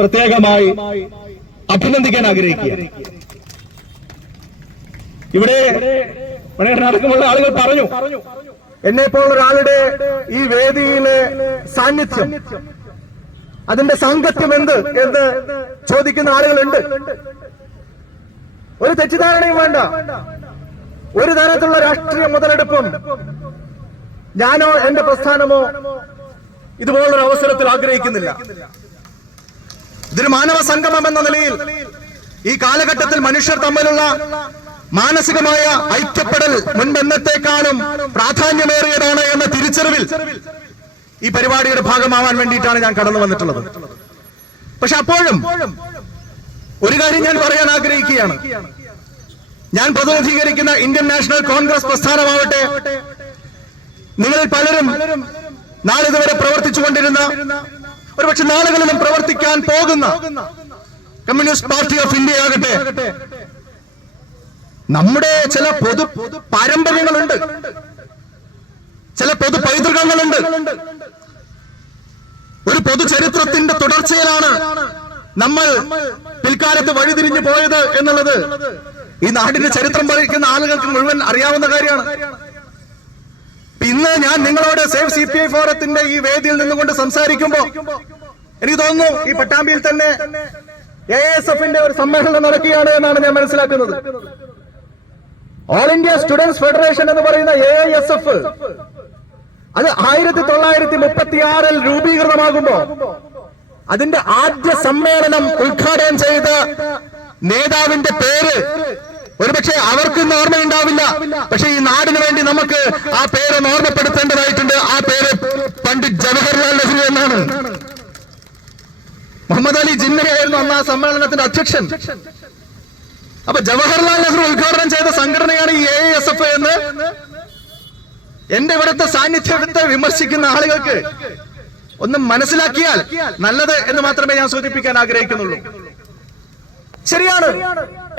പ്രത്യേകമായി അഭിനന്ദിക്കാൻ ആഗ്രഹിക്കുകയാണ്. ഇവിടെ അടക്കമുള്ള ആളുകൾ പറഞ്ഞു, എന്നെപ്പോലുള്ള ഒരാളുടെ ഈ വേദിയിലെ സാന്നിധ്യം, അതിന്റെ സാങ്കത്യം എന്ത് എന്ന് ചോദിക്കുന്ന ആളുകളുണ്ട്. ഒരു തെറ്റിദ്ധാരണയും വേണ്ട. ഒരു തരത്തിലുള്ള രാഷ്ട്രീയ മുതലെടുപ്പും ഞാനോ എന്റെ പ്രസ്ഥാനമോ ഇതുപോലൊരു അവസരത്തിൽ ആഗ്രഹിക്കുന്നില്ല. ഇതൊരു മാനവ സംഗമം എന്ന നിലയിൽ ഈ കാലഘട്ടത്തിൽ മനുഷ്യർ തമ്മിലുള്ള മാനസികമായ ഐക്യപ്പെടൽ മുൻപെന്നത്തെക്കാളും പ്രാധാന്യമേറിയതാണ് എന്ന തിരിച്ചറിവിൽ ഈ പരിപാടിയുടെ ഭാഗമാവാൻ വേണ്ടിയിട്ടാണ് ഞാൻ കടന്നു വന്നിട്ടുള്ളത്. പക്ഷെ അപ്പോഴും ഒരു കാര്യം ഞാൻ പറയാൻ ആഗ്രഹിക്കുകയാണ്. ഞാൻ പ്രതിനിധീകരിക്കുന്ന ഇന്ത്യൻ നാഷണൽ കോൺഗ്രസ് പ്രസ്ഥാനമാവട്ടെ, നിങ്ങളിൽ പലരും നാളിതുവരെ പ്രവർത്തിച്ചുകൊണ്ടിരുന്ന, ഒരുപക്ഷെ നാളുകളിലും പ്രവർത്തിക്കാൻ പോകുന്ന കമ്മ്യൂണിസ്റ്റ് പാർട്ടി ഓഫ് ഇന്ത്യ ആകട്ടെ, നമ്മുടെ ചില പൊതു പാരമ്പര്യങ്ങളുണ്ട്, ചില പൊതു പൈതൃകങ്ങളുണ്ട്. ഒരു പൊതു ചരിത്രത്തിന്റെ തുടർച്ചയിലാണ് നമ്മൾ പിൽക്കാലത്ത് വഴിതിരിഞ്ഞു പോയത് എന്നുള്ളത് ഈ നാടിന്റെ ചരിത്രം പഠിക്കുന്ന ആളുകൾക്ക് മുഴുവൻ അറിയാവുന്ന കാര്യമാണ്. ഇന്ന് ഞാൻ നിങ്ങളോട് സേവ് CPI ഫോറത്തിന്റെ ഈ വേദിയിൽ നിന്നുകൊണ്ട് സംസാരിക്കുമ്പോ എനിക്ക് തോന്നുന്നു ഈ പട്ടാമ്പിയിൽ തന്നെ AISFന്റെ ഒരു സമ്മേളനം നടക്കുകയാണ് എന്നാണ് ഞാൻ മനസ്സിലാക്കുന്നത്. ഓൾ ഇന്ത്യ സ്റ്റുഡൻസ് ഫെഡറേഷൻ എന്ന് പറയുന്ന AISF അത് 1936 രൂപീകൃതമാകുമ്പോ അതിന്റെ ആദ്യ സമ്മേളനം ഉദ്ഘാടനം ചെയ്ത നേതാവിന്റെ പേര് ഒരുപക്ഷെ അവർക്കൊന്നും ഓർമ്മയുണ്ടാവില്ല. പക്ഷെ ഈ നാടിന് വേണ്ടി നമുക്ക് ആ പേര് ഓർമ്മപ്പെടുത്തേണ്ടതായിട്ടുണ്ട്. ആ പേര് പണ്ഡിറ്റ് ജവഹർലാൽ നെഹ്റു എന്നാണ്. മുഹമ്മദ് അലി ജിന്നയായിരുന്നു അന്ന് ആ സമ്മേളനത്തിന്റെ അധ്യക്ഷൻ. അപ്പൊ ജവഹർലാൽ നെഹ്റു ഉദ്ഘാടനം ചെയ്ത സംഘടനയാണ് ഈ AISF എന്ന് എന്റെ ഇവിടുത്തെ സാന്നിധ്യത്തെ വിമർശിക്കുന്ന ആളുകൾക്ക് ഒന്ന് മനസ്സിലാക്കിയാൽ നല്ലത് എന്ന് മാത്രമേ ഞാൻ സൂചിപ്പിക്കാൻ ആഗ്രഹിക്കുന്നുള്ളൂ. ശരിയാണ്,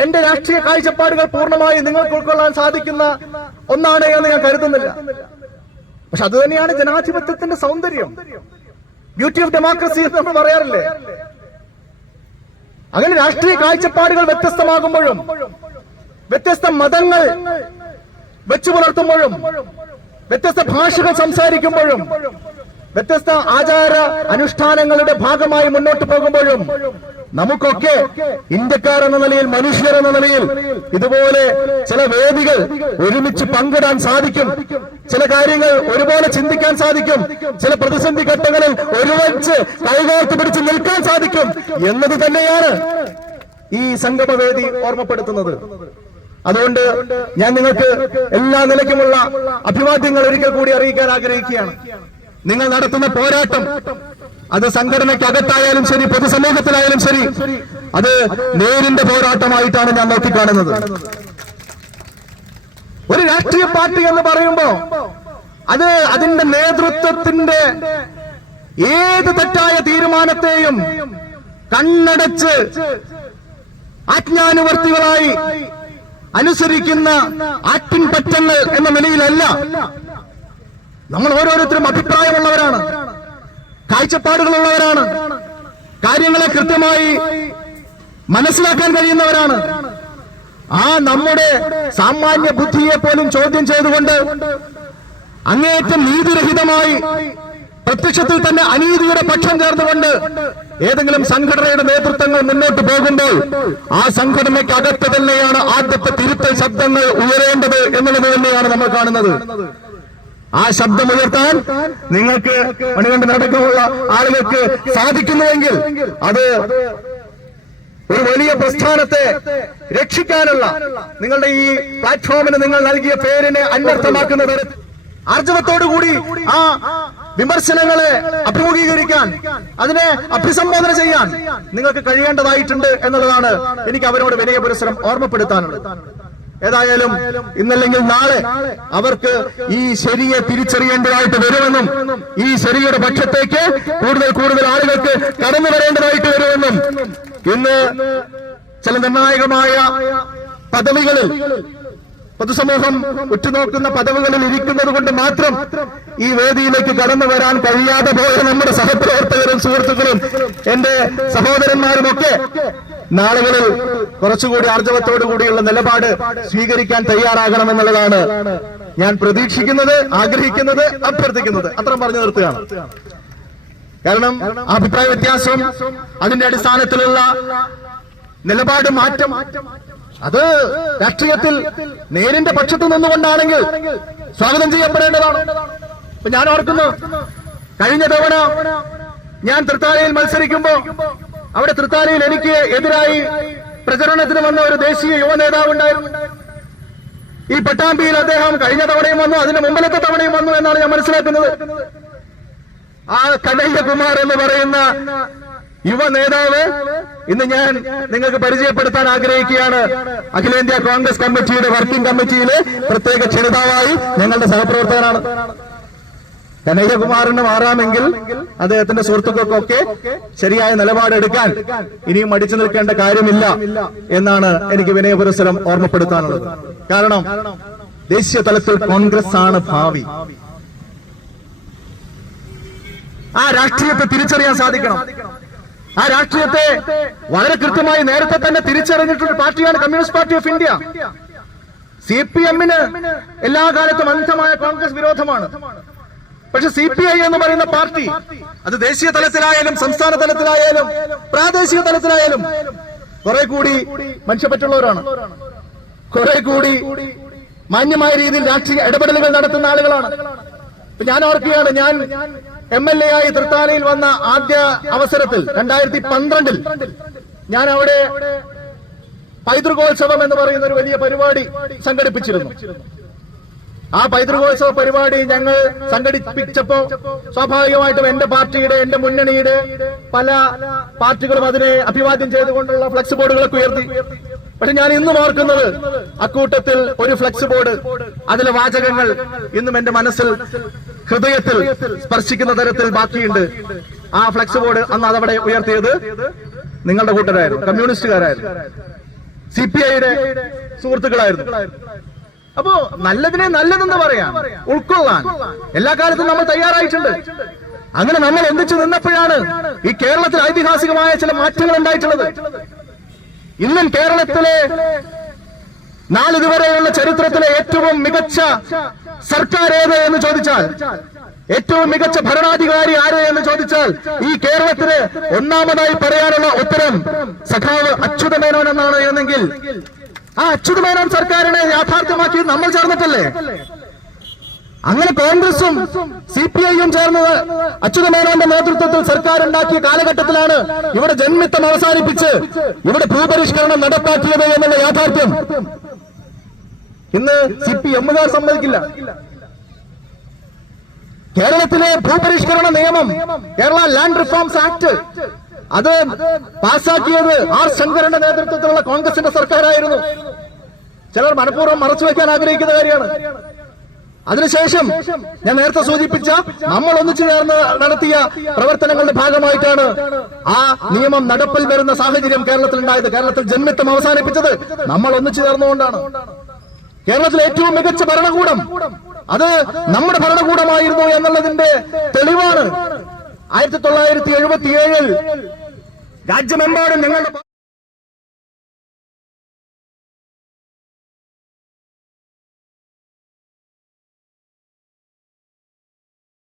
എന്റെ രാഷ്ട്രീയ കാഴ്ചപ്പാടുകൾ പൂർണ്ണമായി നിങ്ങൾക്ക് ഉൾക്കൊള്ളാൻ സാധിക്കുന്ന ഒന്നാണ് എന്ന് ഞാൻ കരുതുന്നില്ല. പക്ഷെ അത് തന്നെയാണ് ജനാധിപത്യത്തിന്റെ സൗന്ദര്യം, ബ്യൂട്ടി ഓഫ് ഡെമോക്രസി എന്ന് നമ്മൾ പറയാറില്ലേ. അങ്ങനെ രാഷ്ട്രീയ കാഴ്ചപ്പാടുകൾ വ്യത്യസ്തമാകുമ്പോഴും, വ്യത്യസ്ത മതങ്ങൾ വെച്ചു പുലർത്തുമ്പോഴും, വ്യത്യസ്ത ഭാഷകൾ സംസാരിക്കുമ്പോഴും, വ്യത്യസ്ത ആചാര അനുഷ്ഠാനങ്ങളുടെ ഭാഗമായി മുന്നോട്ട് പോകുമ്പോഴും നമുക്കൊക്കെ ഇന്ത്യക്കാർ എന്ന നിലയിൽ, മനുഷ്യർ എന്ന നിലയിൽ ഇതുപോലെ ചില വേദികൾ ഒരുമിച്ച് പങ്കിടാൻ സാധിക്കും, ചില കാര്യങ്ങൾ ഒരുപോലെ ചിന്തിക്കാൻ സാധിക്കും, ചില പ്രതിസന്ധി ഘട്ടങ്ങളിൽ ഒരുമിച്ച് കൈകോർത്ത് പിടിച്ച് നിൽക്കാൻ സാധിക്കും എന്നത് തന്നെയാണ് ഈ സംഗമവേദി ഓർമ്മപ്പെടുത്തുന്നത്. അതുകൊണ്ട് ഞാൻ നിങ്ങൾക്ക് എല്ലാ നിലയ്ക്കുമുള്ള അഭിവാദ്യങ്ങൾ ഒരിക്കൽ കൂടി അറിയിക്കാൻ ആഗ്രഹിക്കുകയാണ്. നിങ്ങൾ നടത്തുന്ന പോരാട്ടം അത് സംഘടനയ്ക്കകത്തായാലും ശരി, പൊതുസമൂഹത്തിലായാലും ശരി, അത് നേരിന്റെ പോരാട്ടമായിട്ടാണ് ഞാൻ നോക്കിക്കാണുന്നത്. ഒരു രാഷ്ട്രീയ പാർട്ടി എന്ന് പറയുമ്പോ അത് അതിന്റെ നേതൃത്വത്തിന്റെ ഏത് തെറ്റായ തീരുമാനത്തെയും കണ്ണടച്ച് ആജ്ഞാനുവർത്തികളായി അനുസരിക്കുന്ന ആട്ടിൻപറ്റങ്ങൾ എന്ന നിലയിലല്ല. നമ്മൾ ഓരോരുത്തരും അഭിപ്രായമുള്ളവരാണ്, കാഴ്ചപ്പാടുകളുള്ളവരാണ്, കാര്യങ്ങളെ കൃത്യമായി മനസ്സിലാക്കാൻ കഴിയുന്നവരാണ്. ആ നമ്മുടെ സാമാന്യ ബുദ്ധിയെ പോലും ചോദ്യം ചെയ്തുകൊണ്ട് അങ്ങേയറ്റം നീതിരഹിതമായി പ്രത്യക്ഷത്തിൽ തന്നെ അനീതിയുടെ പക്ഷം ചേർന്നുകൊണ്ട് ഏതെങ്കിലും സംഘടനയുടെ നേതൃത്വങ്ങൾ മുന്നോട്ട് പോകുമ്പോൾ ആ സംഘടനയ്ക്ക് അകത്ത് തന്നെയാണ് ആദ്യത്തെ തിരുത്തൽ ശബ്ദങ്ങൾ ഉയരേണ്ടത് എന്നുള്ളത് തന്നെയാണ് നമ്മൾ കാണുന്നത്. ആ ശബ്ദമുയർത്താൻ നിങ്ങൾക്ക് മണികണ്ഠനടക്കമുള്ള ആളുകൾക്ക് സാധിക്കുന്നുവെങ്കിൽ അത് ഒരു വലിയ പ്രസ്ഥാനത്തെ രക്ഷിക്കാനുള്ള നിങ്ങളുടെ ഈ പ്ലാറ്റ്ഫോമിന് നിങ്ങൾ നൽകിയ പേരിനെ അന്വർത്ഥമാക്കുന്ന തരത്തിൽ ആർജവത്തോടുകൂടി ആ വിമർശനങ്ങളെ അഭിമുഖീകരിക്കാൻ, അതിനെ അഭിസംബോധന ചെയ്യാൻ നിങ്ങൾക്ക് കഴിയേണ്ടതായിട്ടുണ്ട് എന്നുള്ളതാണ് എനിക്ക് അവരോട് വിനയ പുരസ്സരം ഓർമ്മപ്പെടുത്താനുള്ളത്. ഏതായാലും ഇന്നല്ലെങ്കിൽ നാളെ അവർക്ക് ഈ ശരിയെ തിരിച്ചറിയേണ്ടതായിട്ട് വരുമെന്നും ഈ ശരിയുടെ പക്ഷത്തേക്ക് കൂടുതൽ ആളുകൾക്ക് കടന്നു വരേണ്ടതായിട്ട് വരുമെന്നും ഇന്ന് ചില നിർണായകമായ പദവികളിൽ പൊതുസമൂഹം ഉറ്റുനോക്കുന്ന പദവികളിൽ ഇരിക്കുന്നത് കൊണ്ട് മാത്രം ഈ വേദിയിലേക്ക് കടന്നു വരാൻ കഴിയാതെ പോയ നമ്മുടെ സഹപ്രവർത്തകരും സുഹൃത്തുക്കളും എന്റെ സഹോദരന്മാരുമൊക്കെ നാളുകളിൽ കുറച്ചുകൂടി ആർജവത്തോടു കൂടിയുള്ള നിലപാട് സ്വീകരിക്കാൻ തയ്യാറാകണമെന്നുള്ളതാണ് ഞാൻ പ്രതീക്ഷിക്കുന്നത്, ആഗ്രഹിക്കുന്നത്, അഭ്യർത്ഥിക്കുന്നത്. അത്രയും പറഞ്ഞു നിർത്തുകയാണ്. കാരണം അഭിപ്രായ വ്യത്യാസം, അതിന്റെ അടിസ്ഥാനത്തിലുള്ള നിലപാട് മാറ്റം, അത് രാഷ്ട്രീയത്തിൽ നേരിന്റെ പക്ഷത്ത് നിന്നുകൊണ്ടാണെങ്കിൽ സ്വാഗതം ചെയ്യപ്പെടേണ്ടതാണ്. ഇപ്പൊ ഞാൻ ഓർക്കുന്നു, കഴിഞ്ഞ തവണ ഞാൻ തൃത്താലയിൽ മത്സരിക്കുമ്പോ അവിടെ തൃത്താലയിൽ എനിക്ക് എതിരായി പ്രചരണത്തിന് വന്ന ഒരു ദേശീയ യുവ നേതാവ് ഉണ്ടായിരുന്നു. ഈ പട്ടാമ്പിയിൽ അദ്ദേഹം കഴിഞ്ഞ തവണയും വന്നു, അതിന് മുമ്പിലത്തെ തവണയും വന്നു എന്നാണ് ഞാൻ മനസ്സിലാക്കുന്നത്. ആ കനയ്യകുമാർ എന്ന് പറയുന്ന യുവ നേതാവ് ഇന്ന് ഞാൻ നിങ്ങൾക്ക് പരിചയപ്പെടുത്താൻ ആഗ്രഹിക്കുകയാണ്. അഖിലേന്ത്യാ കോൺഗ്രസ് കമ്മിറ്റിയുടെ വർക്കിംഗ് കമ്മിറ്റിയിലെ പ്രത്യേക ക്ഷണിതാവായി ഞങ്ങളുടെ സഹപ്രവർത്തകനാണ്. കനയ്യകുമാറിന് മാറാമെങ്കിൽ അദ്ദേഹത്തിന്റെ സുഹൃത്തുക്കൾക്കൊക്കെ ശരിയായ നിലപാടെടുക്കാൻ ഇനിയും മടിച്ചു നിൽക്കേണ്ട കാര്യമില്ല എന്നാണ് എനിക്ക് വിനയപുരസ്സരം ഓർമ്മപ്പെടുത്താനുള്ളത്. കാരണം ദേശീയ തലത്തിൽ കോൺഗ്രസ് ആണ് ഭാവി. ആ രാഷ്ട്രീയത്തെ തിരിച്ചറിയാൻ സാധിക്കണം. ആ രാഷ്ട്രീയത്തെ വളരെ കൃത്യമായി നേരത്തെ തന്നെ തിരിച്ചറിഞ്ഞിട്ടുള്ള പാർട്ടിയാണ് കമ്മ്യൂണിസ്റ്റ് പാർട്ടി ഓഫ് ഇന്ത്യ. CPM-ന് എല്ലാ കാലത്തും അന്ധമായ കോൺഗ്രസ് വിരോധമാണ്. പക്ഷെ CPI എന്ന് പറയുന്ന പാർട്ടി അത് ദേശീയ തലത്തിലായാലും സംസ്ഥാന തലത്തിലായാലും പ്രാദേശിക തലത്തിലായാലും കുറെ കൂടി മനുഷ്യപ്പറ്റുള്ളവരാണ്. കുറെ കൂടി മാന്യമായ രീതിയിൽ രാഷ്ട്രീയ ഇടപെടലുകൾ നടത്തുന്ന ആളുകളാണ്. ഞാൻ ഓർക്കുകയാണ്, ഞാൻ MLA ആയി തൃത്താലയിൽ വന്ന ആദ്യ അവസരത്തിൽ 2012 ഞാൻ അവിടെ പൈതൃകോത്സവം എന്ന് പറയുന്ന ഒരു വലിയ പരിപാടി സംഘടിപ്പിച്ചിരുന്നു. ആ പൈതൃകോത്സവ പരിപാടി ഞങ്ങൾ സംഘടിപ്പിച്ചപ്പോ സ്വാഭാവികമായിട്ടും എന്റെ പാർട്ടിയുടെ, എന്റെ മുന്നണിയുടെ പല പാർട്ടികളും അതിനെ അഭിവാദ്യം ചെയ്തുകൊണ്ടുള്ള ഫ്ലക്സ് ബോർഡുകളൊക്കെ ഉയർത്തി. പക്ഷെ ഞാൻ ഇന്നും ഓർക്കുന്നത്, അക്കൂട്ടത്തിൽ ഒരു ഫ്ലക്സ് ബോർഡ്, അതിലെ വാചകങ്ങൾ ഇന്നും എന്റെ മനസ്സിൽ, ഹൃദയത്തിൽ സ്പർശിക്കുന്ന തരത്തിൽ ബാക്കിയുണ്ട്. ആ ഫ്ലക്സ് ബോർഡ് അന്ന് അതവിടെ ഉയർത്തിയത് നിങ്ങളുടെ കൂട്ടരായിരുന്നു, കമ്മ്യൂണിസ്റ്റുകാരായിരുന്നു, CPI-യുടെ സുഹൃത്തുക്കളായിരുന്നു. അപ്പോ നല്ലതിനെ നല്ലതെന്ന് പറയാം, ഉൾക്കൊള്ളാൻ എല്ലാ കാലത്തും നമ്മൾ തയ്യാറായിട്ടുണ്ട്. അങ്ങനെ നമ്മൾ ഒന്നിച്ചു നിന്നപ്പോഴാണ് ഈ കേരളത്തിൽ ഐതിഹാസികമായ ചില മാറ്റങ്ങൾ ഉണ്ടായിട്ടുള്ളത്. ഇന്നും കേരളത്തിലെ നാളിതുവരെയുള്ള ചരിത്രത്തിലെ ഏറ്റവും മികച്ച സർക്കാർ ഏത് എന്ന് ചോദിച്ചാൽ, ഏറ്റവും മികച്ച ഭരണാധികാരി ആര് എന്ന് ചോദിച്ചാൽ, ഈ കേരളത്തിന് ഒന്നാമതായി പറയാനുള്ള ഉത്തരം സഖാവ് അച്യുതമേനോൻ എന്നാണ് എന്നെങ്കിൽ, ആ അച്യുതമേനോൻ സർക്കാരിനെ യാഥാർത്ഥ്യമാക്കി നമ്മൾ ചേർന്നിട്ടല്ലേ? അങ്ങനെ കോൺഗ്രസും CPI-യും ചേർന്ന് അച്യുതമേനോന്റെ നേതൃത്വത്തിൽ സർക്കാർ ഉണ്ടാക്കിയ കാലഘട്ടത്തിലാണ് ഇവിടെ ജന്മിത്തം അവസാനിപ്പിച്ച് ഇവിടെ ഭൂപരിഷ്കരണം നടപ്പാക്കിയത് എന്നുള്ള യാഥാർത്ഥ്യം ഇന്ന് CPM-കാർ സമ്മതിക്കില്ല. കേരളത്തിലെ ഭൂപരിഷ്കരണ നിയമം, കേരള ലാൻഡ് റിഫോംസ് ആക്ട്, അത് പാസാക്കിയത് R. ശങ്കരന്റെ നേതൃത്വത്തിലുള്ള കോൺഗ്രസിന്റെ സർക്കാരായിരുന്നു. ചിലർ മനഃപൂർവ്വം മറച്ചുവെക്കാൻ ആഗ്രഹിക്കുന്ന കാര്യമാണ്. അതിനുശേഷം ഞാൻ നേരത്തെ സൂചിപ്പിച്ച നമ്മൾ ഒന്നിച്ചു ചേർന്ന് നടത്തിയ പ്രവർത്തനങ്ങളുടെ ഭാഗമായിട്ടാണ് ആ നിയമം നടപ്പിൽ വരുന്ന സാഹചര്യം കേരളത്തിൽ ഉണ്ടായത്. കേരളത്തിൽ ജന്മിത്തം അവസാനിപ്പിച്ചത് നമ്മൾ ഒന്നിച്ചു ചേർന്നുകൊണ്ടാണ്. കേരളത്തിലെ ഏറ്റവും മികച്ച ഭരണകൂടം അത് നമ്മുടെ ഭരണകൂടമായിരുന്നു എന്നുള്ളതിന്റെ തെളിവാണ് 1977 രാജ്യമെമ്പാടും ഞങ്ങളുടെ